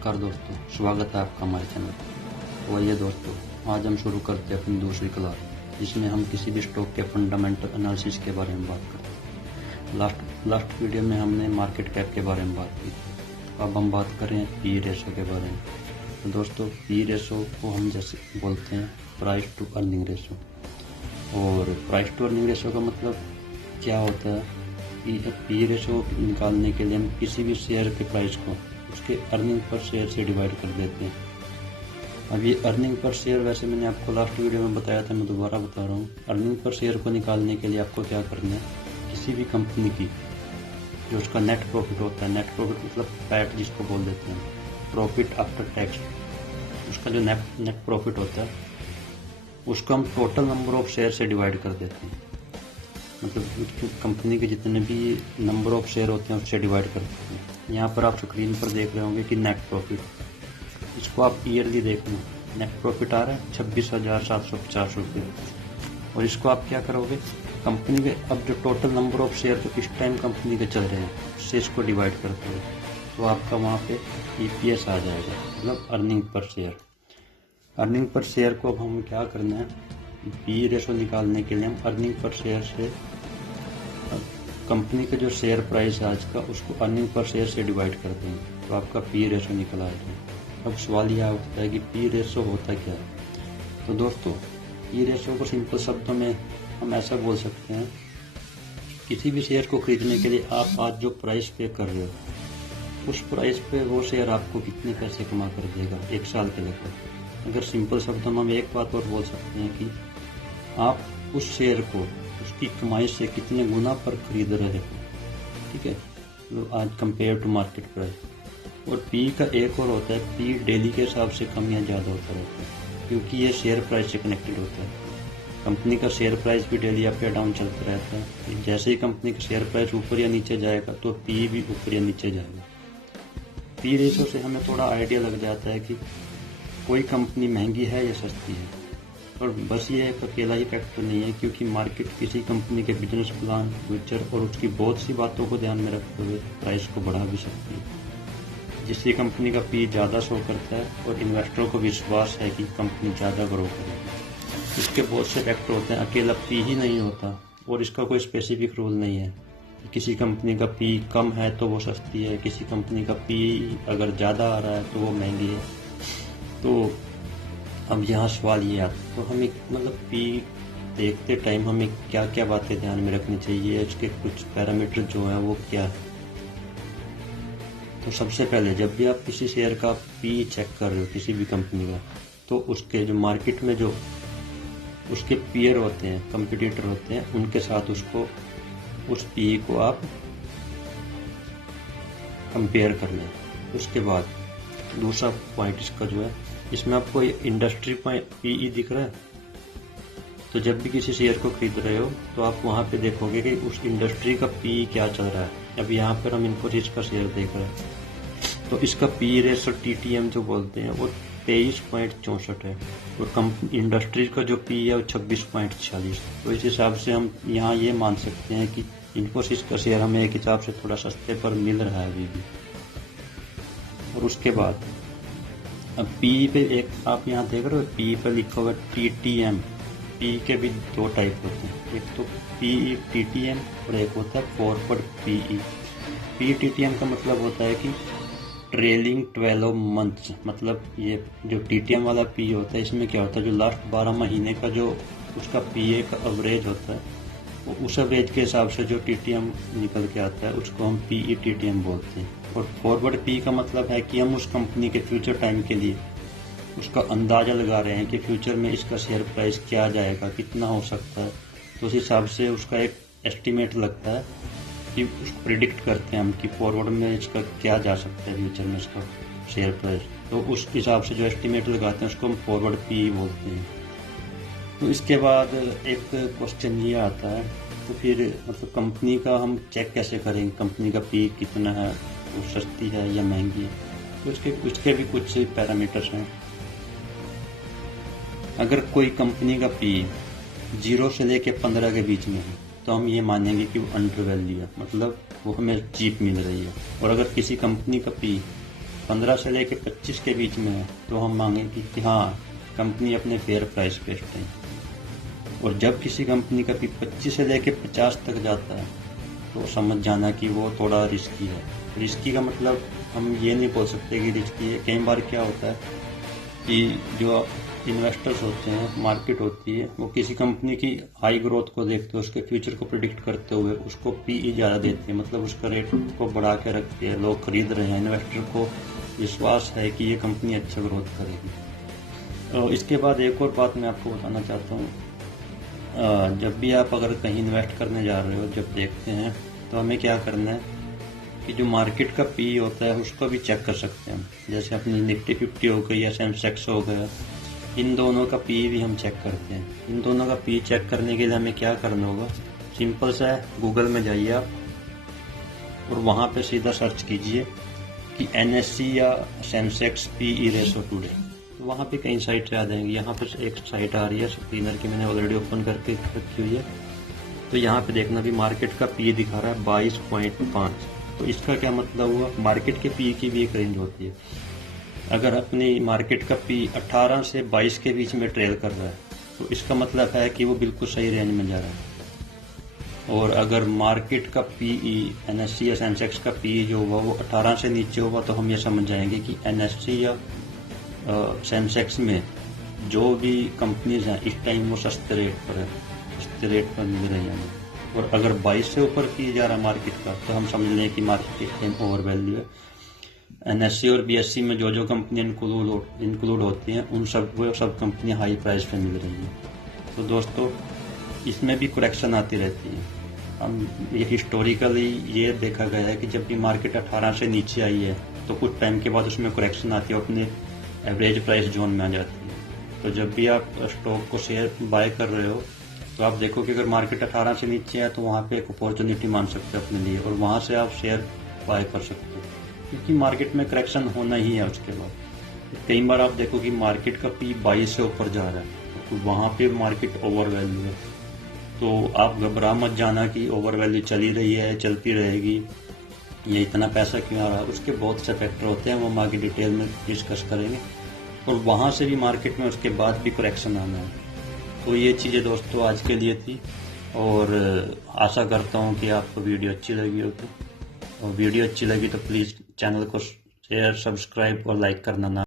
नमस्कार दोस्तों, स्वागत है आपका हमारे चैनल पर। तो आइए दोस्तों, आज हम शुरू करते हैं अपनी दूसरी क्लास, जिसमें हम किसी भी स्टॉक के फंडामेंटल एनालिसिस के बारे में बात करते हैं। लास्ट वीडियो में हमने मार्केट कैप के बारे में बात की थी। अब हम बात करें पी रेशो के बारे में। तो दोस्तों, पी रेशो को हम जैसे बोलते हैं प्राइस टू अर्निंग रेशो। और प्राइस टू अर्निंग रेशो का मतलब क्या होता है कि पी रेशो निकालने के लिए हम किसी भी शेयर के प्राइस को उसके अर्निंग पर शेयर से डिवाइड कर देते हैं। अब ये अर्निंग पर शेयर वैसे मैंने आपको लास्ट वीडियो में बताया था, मैं दोबारा बता रहा हूँ। अर्निंग पर शेयर को निकालने के लिए आपको क्या करना है, किसी भी कंपनी की जो उसका नेट प्रॉफिट होता है, नेट प्रॉफिट मतलब पैट जिसको बोल देते हैं, प्रॉफिट आफ्टर टैक्स, उसका जो नेट प्रॉफिट होता है उसको हम टोटल नंबर ऑफ शेयर से डिवाइड कर देते हैं। मतलब कंपनी के जितने भी नंबर ऑफ शेयर होते हैं उससे डिवाइड कर देते हैं। यहाँ पर आप स्क्रीन पर देख रहे होंगे कि नेट प्रॉफिट, इसको आप ईयरली देख लो, नेट प्रॉफिट आ रहा है 26,750 रुपये। और इसको आप क्या करोगे, कंपनी के अब जो टोटल नंबर ऑफ शेयर जो इस टाइम कंपनी के चल रहे हैं उससे इसको डिवाइड करते हो, तो आपका वहाँ पे EPS आ जाएगा, मतलब earning per share. Earning per share को अब हम क्या करना है, पी रेशो निकालने के लिए हम अर्निंग पर शेयर से कंपनी का जो शेयर प्राइस है आज का, उसको अर्निंग पर शेयर से डिवाइड कर देंगे, तो आपका पी रेशो निकल आएगा। अब सवाल यह उठता है कि पी रेशो होता क्या है। तो दोस्तों, पी रेशो को सिंपल शब्दों में हम ऐसा बोल सकते हैं, किसी भी शेयर को खरीदने के लिए आप आज जो प्राइस पे कर रहे हो उस प्राइस पे वो शेयर आपको कितने पैसे कमा कर देगा एक साल के लिए। अगर सिंपल शब्दों में हम एक बात और बोल सकते हैं कि आप उस शेयर को उसकी कमाई से कितने गुना पर खरीद रहे हो, ठीक है, तो आज कंपेयर टू मार्केट प्राइस। और पी का एक और होता है, पी डेली के हिसाब से कम या ज़्यादा होता रहता है, क्योंकि ये शेयर प्राइस से कनेक्टेड होता है। कंपनी का शेयर प्राइस भी डेली अप या डाउन चलता रहता है। जैसे ही कंपनी का शेयर प्राइस ऊपर या नीचे जाएगा तो पी भी ऊपर या नीचे जाएगा। पी रेशो से हमें थोड़ा आइडिया लग जाता है कि कोई कंपनी महंगी है या सस्ती है। और बस ये एक अकेला ही फैक्टर नहीं है, क्योंकि मार्केट किसी कंपनी के बिजनेस प्लान, फ्यूचर और उसकी बहुत सी बातों को ध्यान में रखते हुए प्राइस को बढ़ा भी सकती है, जिससे कंपनी का पी ज़्यादा शो करता है और इन्वेस्टरों को विश्वास है कि कंपनी ज़्यादा ग्रो करेगी। इसके बहुत से फैक्टर होते हैं, अकेला पी ही नहीं होता और इसका कोई स्पेसिफिक रूल नहीं है। किसी कंपनी का पी कम है तो वो सस्ती है, किसी कंपनी का पी अगर ज़्यादा आ रहा है तो वो महंगी है। तो अब यहाँ सवाल ये आता है, तो हमें मतलब पी देखते टाइम हमें क्या क्या बातें ध्यान में रखनी चाहिए, इसके कुछ पैरामीटर जो है वो क्या है। तो सबसे पहले जब भी आप किसी शेयर का पी चेक कर रहे हो किसी भी कंपनी का, तो उसके जो मार्केट में जो उसके पीयर होते हैं, कंपटीटर होते हैं, उनके साथ उसको उस पी को आप कंपेयर कर लें। उसके बाद दूसरा पॉइंट इसका जो है, इसमें आपको इंडस्ट्री पीई दिख रहा है, तो जब भी किसी शेयर को खरीद रहे हो तो आप वहाँ पे देखोगे कि उस इंडस्ट्री का पी क्या चल रहा है। अब यहाँ पर हम इन्फोसिस का शेयर देख रहे हैं, तो इसका पी रेशो TTM जो बोलते हैं वो 23.64 है, और इंडस्ट्री का जो पी है वो 26.46। तो इस हिसाब से हम यहाँ ये मान सकते हैं कि इन्फोसिस का शेयर हमें एक हिसाब से थोड़ा सस्ते पर मिल रहा है अभी भी। और उसके बाद अब पी पे एक आप यहाँ देख रहे हो, पी पे लिखा हुआ TTM। पी के भी दो टाइप होते हैं, एक तो PE TTM और एक होता है फॉरवर्ड PE। PTTM का मतलब होता है कि ट्रेलिंग 12 मंथ्स। मतलब ये जो TTM वाला पी होता है, इसमें क्या होता है, जो लास्ट 12 महीने का जो उसका PA का एवरेज होता है, वो उस एवरेज के हिसाब से जो TTM निकल के आता है उसको हम PE TTM बोलते हैं। और फॉरवर्ड पी का मतलब है कि हम उस कंपनी के फ्यूचर टाइम के लिए उसका अंदाज़ा लगा रहे हैं कि फ्यूचर में इसका शेयर प्राइस क्या जाएगा, कितना हो सकता है। तो उस हिसाब से उसका एक एस्टिमेट लगता है कि उसको प्रिडिक्ट करते हैं हम कि फॉरवर्ड में इसका क्या जा सकता है फ्यूचर में इसका शेयर प्राइस। तो उस हिसाब से जो एस्टिमेट लगाते हैं उसको हम फॉरवर्ड पी बोलते हैं। तो इसके बाद एक क्वेश्चन ये आता है, तो फिर मतलब कंपनी का हम चेक कैसे करेंगे, कंपनी का पी कितना है, वो सस्ती है या महंगी है। तो उसके भी कुछ पैरामीटर्स हैं। अगर कोई कंपनी का पी 0 से लेके 15 के बीच में है तो हम ये मानेंगे कि वो अंडर वैल्यू है, मतलब वो हमें चीप मिल रही है। और अगर किसी कंपनी का पी 15 से लेकर 25 के बीच में है तो हम मांगेंगे कि हाँ कंपनी अपने फेयर प्राइस पे है। और जब किसी कंपनी का भी 25 से लेकर 50 तक जाता है तो समझ जाना कि वो थोड़ा रिस्की है। रिस्की का मतलब हम ये नहीं बोल सकते कि रिस्की है। कई बार क्या होता है कि जो इन्वेस्टर्स होते हैं, मार्केट होती है, वो किसी कंपनी की हाई ग्रोथ को देखते हुए, उसके फ्यूचर को प्रिडिक्ट करते हुए उसको पीई ज़्यादा देती है, मतलब उसका रेट को बढ़ा के रखती है। लोग खरीद रहे हैं, इन्वेस्टर को विश्वास है कि ये कंपनी अच्छा ग्रोथ करेगी। और इसके बाद एक और बात मैं आपको बताना चाहता हूँ, जब भी आप अगर कहीं इन्वेस्ट करने जा रहे हो, जब देखते हैं तो हमें क्या करना है कि जो मार्केट का पी होता है उसको भी चेक कर सकते हैं। जैसे अपनी निफ्टी 50 हो गई या सेंसेक्स हो गया, इन दोनों का पी भी हम चेक करते हैं। इन दोनों का पी चेक करने के लिए हमें क्या करना होगा, सिंपल सा है, गूगल में जाइए आप और वहाँ पे सीधा सर्च कीजिए कि एनएससी या सेंसेक्स पीई रेशो टुडे, तो वहाँ पे कई साइट आ जाएंगी। यहाँ पर एक साइट आ रही है स्क्रीनर की, मैंने ऑलरेडी ओपन करके रखी हुई है। तो यहाँ पे देखना भी मार्केट का पी दिखा रहा है 22.5। तो इसका क्या मतलब हुआ, मार्केट के पी की भी एक रेंज होती है। अगर अपनी मार्केट का पी 18 से 22 के बीच में ट्रेल कर रहा है तो इसका मतलब है कि वो बिल्कुल सही रेंज में जा रहा है। और अगर मार्केट का पीई, एनएससी या सेंसेक्स का पीई जो हुआ वो 18 से नीचे होगा तो हम ये समझ जाएंगे कि एनएससी या सेंसेक्स में जो भी कंपनीज हैं इस टाइम वो सस्ते रेट पर है, सस्ते रेट पर मिल रही हैं। और अगर 22 से ऊपर किया जा रहा है मार्केट का तो हम समझ लें कि मार्केट इस टाइम ओवर वैल्यू है। एनएससी और बीएससी में जो कंपनी इंक्लूड होती हैं उन सब कंपनी हाई प्राइस पे मिल रही हैं। तो दोस्तों इसमें भी करेक्शन आती रहती है। हम ये हिस्टोरिकली ये देखा गया है कि जब भी मार्केट 18 से नीचे आई है तो कुछ टाइम के बाद उसमें करेक्शन आती है, अपने एवरेज प्राइस जोन में आ जाती है। तो जब भी आप स्टॉक को शेयर बाय कर रहे हो तो आप देखो कि अगर मार्केट 18 से नीचे है तो वहाँ पे एक अपॉर्चुनिटी मान सकते हैं अपने लिए, और वहाँ से आप शेयर बाय कर सकते हो, क्योंकि मार्केट में करेक्शन होना ही है। उसके बाद कई बार आप देखो कि मार्केट का पी 22 से ऊपर जा रहा है तो वहाँ पे मार्केट ओवर वैल्यू है। तो आप घबरा मत जाना कि ओवर वैल्यू चली रही है, चलती रहेगी, ये इतना पैसा क्यों आ रहा है। उसके बहुत से फैक्टर होते हैं, वो हम आगे डिटेल में डिस्कस करेंगे। और वहाँ से भी मार्केट में उसके बाद भी करेक्शन आना है। तो ये चीज़ें दोस्तों आज के लिए थी, और आशा करता हूँ कि आपको वीडियो अच्छी लगी होगी। और वीडियो अच्छी लगी तो प्लीज़ चैनल को शेयर, सब्सक्राइब और लाइक करना ना